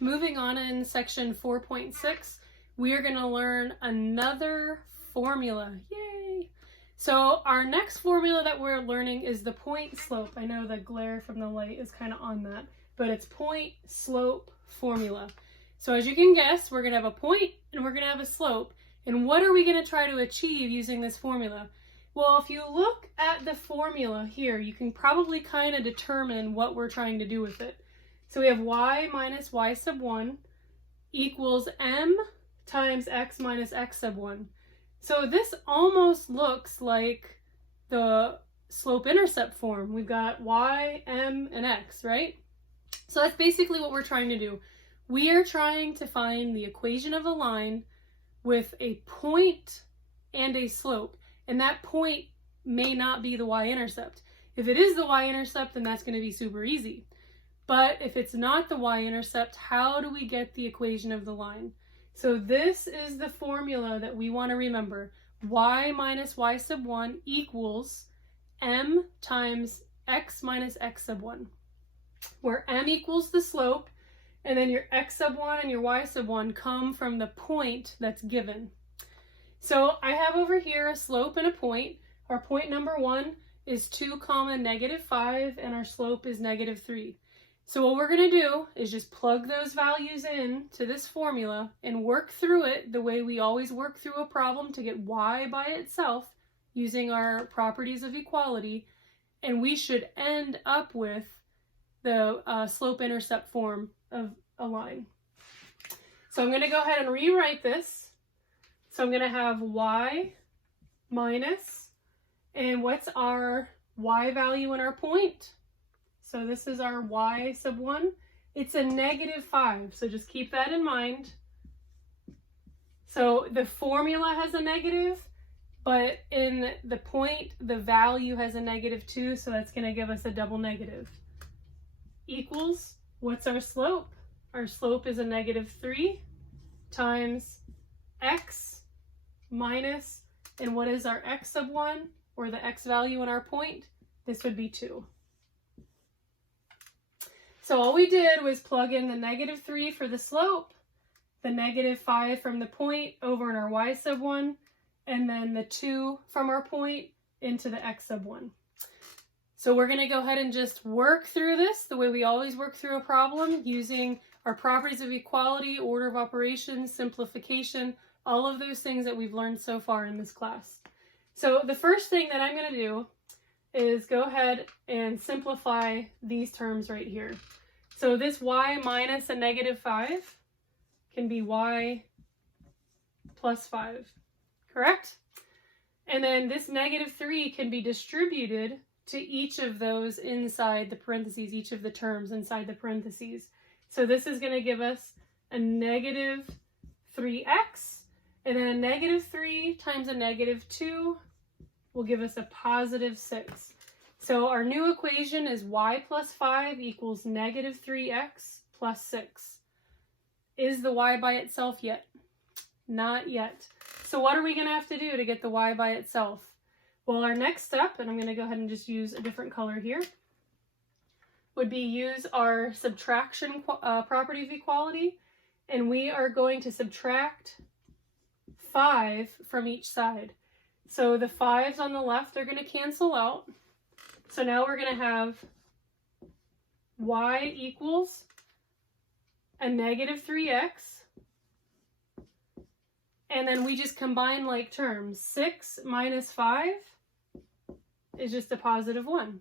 moving on in section 4.6, we are going to learn another formula. Yay! So our next formula that we're learning is the point slope. I know the glare from the light is kind of on that, but it's point slope formula. So as you can guess, we're going to have a point and we're going to have a slope. And what are we going to try to achieve using this formula? Well, if you look at the formula here, you can probably kind of determine what we're trying to do with it. So we have y minus y sub 1 equals m times x minus x sub 1. So this almost looks like the slope-intercept form. We've got y, m, and x, right? So that's basically what we're trying to do. We are trying to find the equation of a line with a point and a slope. And that point may not be the y-intercept. If it is the y-intercept, then that's going to be super easy. But if it's not the y-intercept, how do we get the equation of the line? So this is the formula that we want to remember. Y minus y sub 1 equals m times x minus x sub 1, where m equals the slope, and then your x sub 1 and your y sub 1 come from the point that's given. So I have over here a slope and a point. Our point number 1 is 2 comma negative 5, and our slope is negative 3. So what we're going to do is just plug those values in to this formula and work through it the way we always work through a problem to get y by itself using our properties of equality, and we should end up with the slope-intercept form of a line. So I'm going to go ahead and rewrite this. So I'm going to have y minus, and what's our y value in our point? So this is our y sub 1. It's a negative 5, so just keep that in mind. So the formula has a negative, but in the point, the value has a negative 2, so that's going to give us a double negative. Equals, what's our slope? Our slope is a negative 3 times x minus, and what is our x sub 1, or the x value in our point? This would be 2. So all we did was plug in the negative 3 for the slope, the negative 5 from the point over in our y sub 1, and then the 2 from our point into the x sub 1. So we're going to go ahead and just work through this the way we always work through a problem, using our properties of equality, order of operations, simplification, all of those things that we've learned so far in this class. So the first thing that I'm going to do is go ahead and simplify these terms right here. So this y minus a negative 5 can be y plus 5, correct? And then this negative 3 can be distributed to each of those inside the parentheses, each of the terms inside the parentheses. So this is going to give us a negative 3x, and then a negative 3 times a negative 2 will give us a positive 6. So our new equation is y plus 5 equals negative 3x plus 6. Is the y by itself yet? Not yet. So what are we going to have to do to get the y by itself? Well, our next step, and I'm going to go ahead and just use a different color here, would be use our subtraction property of equality, and we are going to subtract 5 from each side. So the 5s on the left are going to cancel out. So now we're going to have y equals a negative 3x, and then we just combine like terms. 6 minus 5 is just a positive 1.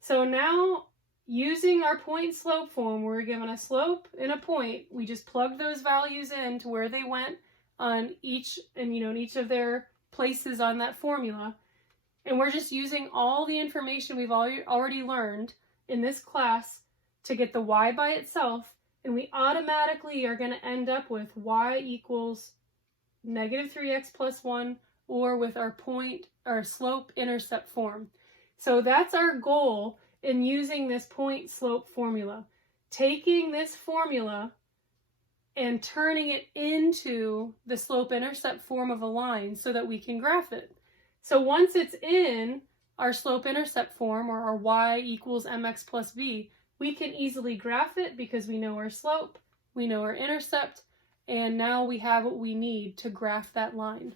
So now, using our point slope form, we're given a slope and a point. We just plug those values in to where they went on each, and in each of their places on that formula. And we're just using all the information we've already learned in this class to get the y by itself, and we automatically are going to end up with y equals negative 3x plus 1, or with our point, our slope-intercept form. So that's our goal in using this point slope formula. Taking this formula and turning it into the slope-intercept form of a line so that we can graph it. So once it's in our slope-intercept form, or our y equals mx plus b, we can easily graph it because we know our slope we know our intercept, and now we have what we need to graph that line.